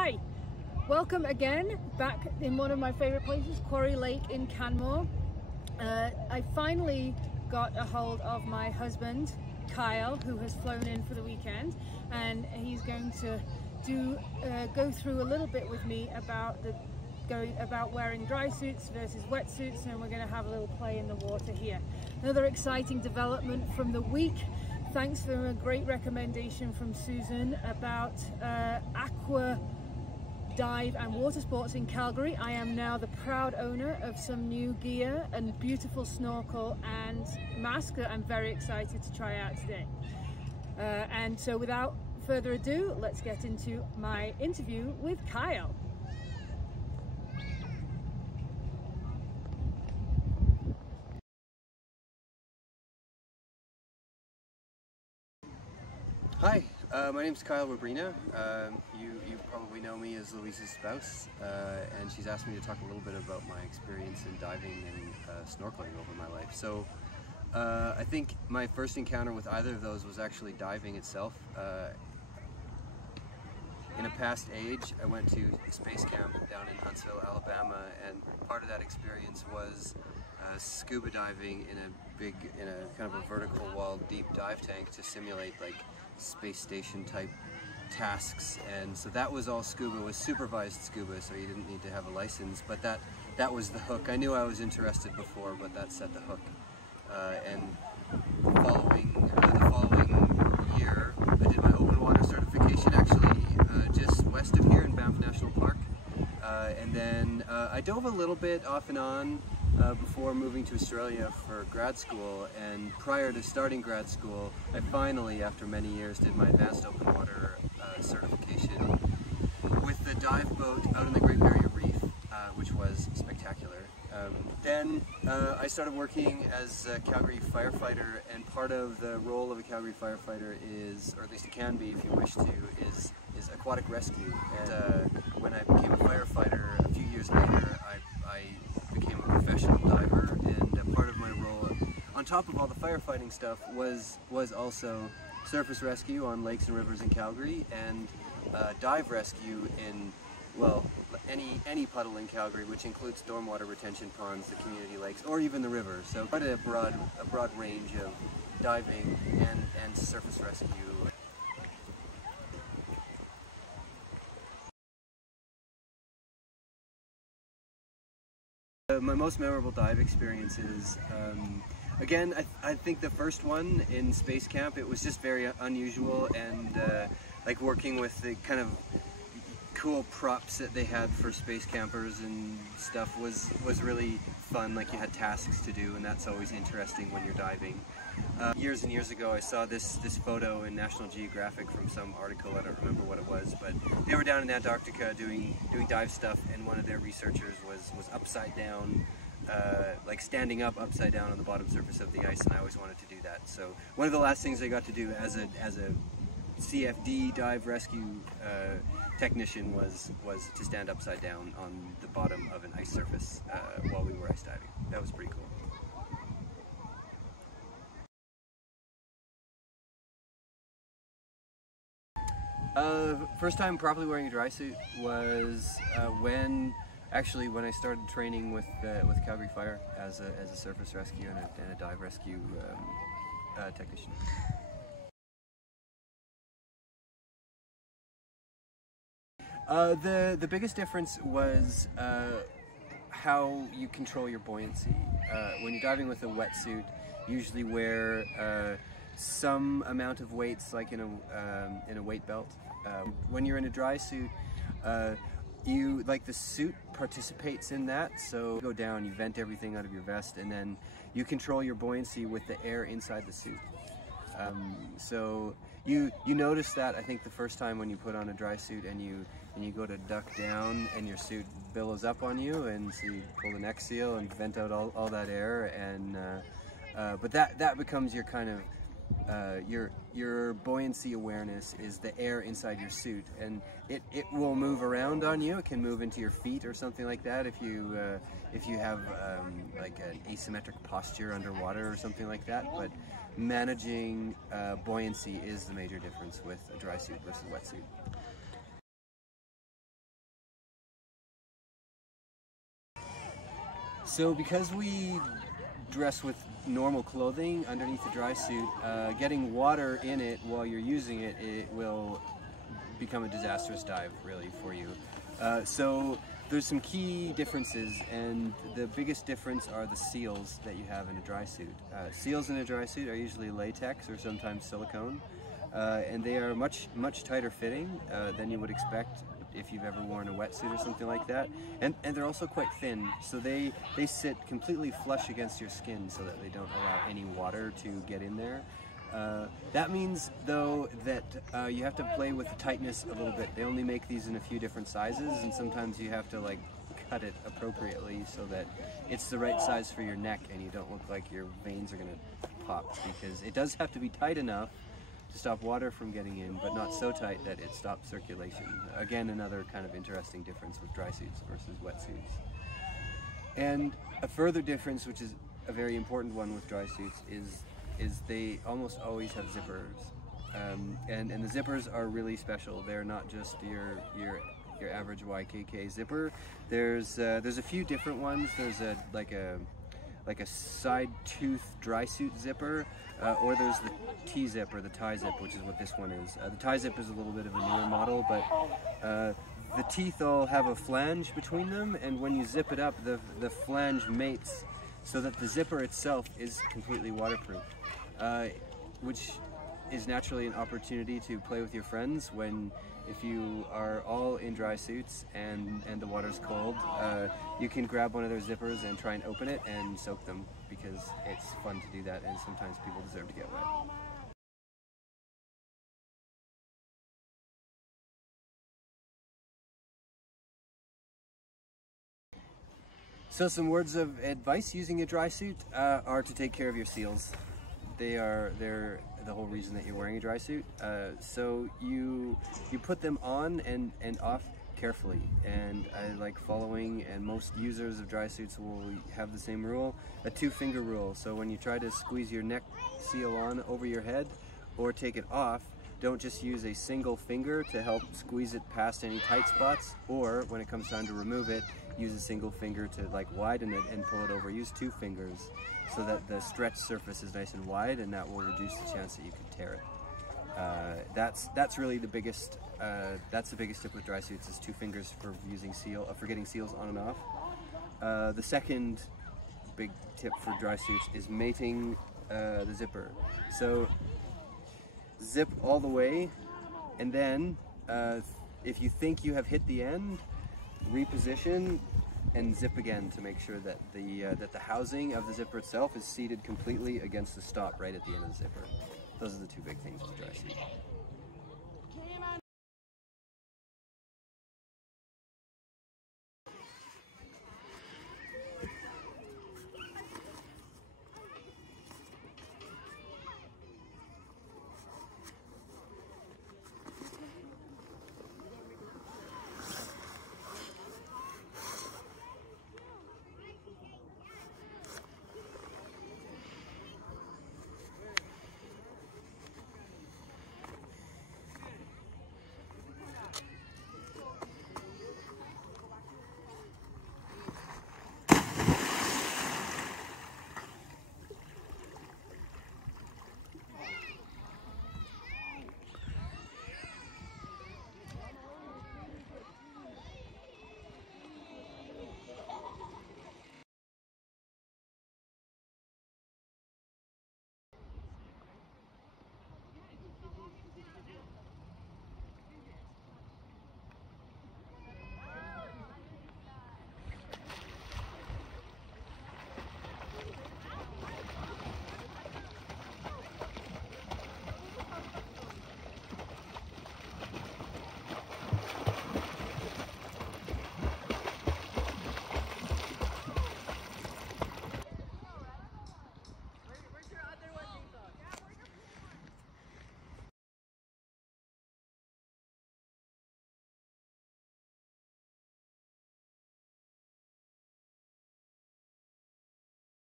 Hi, welcome again back in one of my favorite places, Quarry Lake in Canmore. I finally got a hold of my husband, Kyle, who has flown in for the weekend, and he's going to go through a little bit with me about wearing dry suits versus wetsuits, and we're going to have a little play in the water here. Another exciting development from the week. Thanks for a great recommendation from Susan about aqua dive and water sports in Calgary. I am now the proud owner of some new gear and beautiful snorkel and mask that I'm very excited to try out today. And so without further ado, let's get into my interview with Kyle. Hi, my name's Kyle Rebryna. You probably know me as Louise's spouse, and she's asked me to talk a little bit about my experience in diving and snorkeling over my life. So I think my first encounter with either of those was actually diving itself. In a past age, I went to space camp down in Huntsville, Alabama, and part of that experience was scuba diving in a kind of a vertical wall deep dive tank to simulate like space station type tasks. And so that was all scuba, was supervised scuba, so you didn't need to have a license, but that was the hook. I knew I was interested before, but that set the hook. And the following year I did my open water certification, actually just west of here in Banff National Park, and then I dove a little bit off and on before moving to Australia for grad school. And prior to starting grad school, I finally, after many years, did my advanced open water certification with the dive boat out in the Great Barrier Reef, which was spectacular. Then I started working as a Calgary firefighter, and part of the role of a Calgary firefighter is, or at least it can be if you wish to, is aquatic rescue. And when I became a firefighter a few years later, I became a professional diver, and part of my role, on top of all the firefighting stuff, was also surface rescue on lakes and rivers in Calgary, and dive rescue in, well, any puddle in Calgary, which includes stormwater retention ponds, the community lakes, or even the river. So quite a broad range of diving and surface rescue. My most memorable dive experiences, again, I think the first one in space camp, it was just very unusual, and like working with the kind of cool props that they had for space campers and stuff was really fun. Like, you had tasks to do, and that's always interesting when you're diving. Years and years ago, I saw this photo in National Geographic from some article. I don't remember what it was, but they were down in Antarctica doing dive stuff, and one of their researchers was upside down, like standing up upside down on the bottom surface of the ice, and I always wanted to do that. So one of the last things I got to do as a CFD dive rescue technician was to stand upside down on the bottom of an ice surface while we were ice diving. That was pretty cool. First time properly wearing a dry suit was when I started training with Calgary Fire as a surface rescue and a dive rescue technician. The biggest difference was how you control your buoyancy. When you're diving with a wetsuit, you usually wear some amount of weights, like in a weight belt. When you're in a dry suit, the suit participates in that. So you go down, you vent everything out of your vest, and then you control your buoyancy with the air inside the suit. So you notice that, I think, the first time when you put on a dry suit and you go to duck down and your suit billows up on you, and so you pull the neck seal and vent out all that air, and but that becomes your kind of your buoyancy awareness is the air inside your suit, and it will move around on you. It can move into your feet or something like that if you have like an asymmetric posture underwater or something like that. But managing buoyancy is the major difference with a dry suit versus a wetsuit. So because we dress with normal clothing underneath the dry suit, getting water in it while you're using it, it will become a disastrous dive really for you. So there's some key differences, and the biggest difference are the seals that you have in a dry suit. Seals in a dry suit are usually latex or sometimes silicone, and they are much tighter fitting than you would expect if you've ever worn a wetsuit or something like that. And they're also quite thin, so they sit completely flush against your skin so that they don't allow any water to get in there. That means though that you have to play with the tightness a little bit. They only make these in a few different sizes, and sometimes you have to like cut it appropriately so that it's the right size for your neck and you don't look like your veins are going to pop, because it does have to be tight enough to stop water from getting in, but not so tight that it stops circulation. Again, another kind of interesting difference with dry suits versus wetsuits. And a further difference, which is a very important one with dry suits, is they almost always have zippers. And the zippers are really special. They're not just your average YKK zipper. There's a few different ones. There's like a side tooth dry suit zipper, or there's the T-zip or the tie zip, which is what this one is. The tie zip is a little bit of a newer model, but the teeth all have a flange between them, and when you zip it up, the flange mates so that the zipper itself is completely waterproof, which is naturally an opportunity to play with your friends if you are all in dry suits and the water's cold. You can grab one of their zippers and try and open it and soak them, because it's fun to do that, and sometimes people deserve to get wet. So some words of advice using a dry suit are to take care of your seals. They're the whole reason that you're wearing a dry suit. So you put them on and off carefully, and I like following, and most users of dry suits will have the same rule, a 2-finger rule. So when you try to squeeze your neck seal on over your head or take it off, don't just use a single finger to help squeeze it past any tight spots, or when it comes time to remove it, use a single finger to like widen it and pull it over. Use 2 fingers so that the stretch surface is nice and wide, and that will reduce the chance that you could tear it. That's really the biggest. That's the biggest tip with dry suits, is 2 fingers for getting seals on and off. The second big tip for dry suits is mating the zipper. So zip all the way, and then if you think you have hit the end, reposition and zip again to make sure that the housing of the zipper itself is seated completely against the stop right at the end of the zipper. Those are the 2 big things with dry suit.